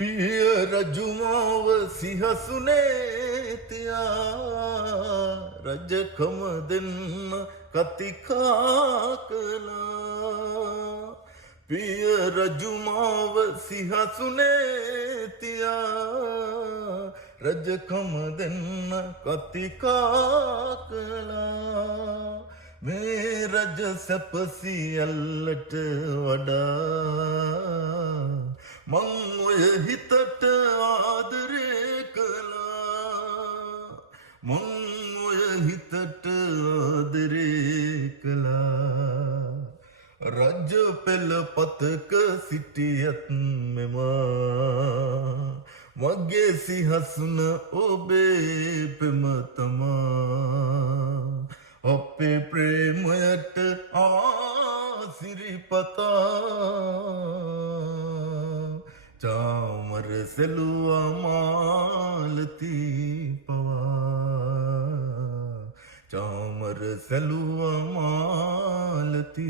පිය රජුමාව සිහසුනේ තියා රජකම දෙන්න කතිකා කළා. පිය රජුමාව සිහසුනේ තියා රජකම දෙන්න කතිකා කළා. මේ රජ සැපසියල්ලට වඩා මං ඔය හිතට ආදරේ කළා. මං ඔය හිතට ආදරේ කළා. රජ පෙළ පතක සිටියත් මෙමා මගේ සිහසුන ඔබේ පෙම තමා. අපේ ප්‍රේමයට ආසිරිපතා චාමර සෙලුවා මාලති පවා. චාමර සෙලුවා මාලති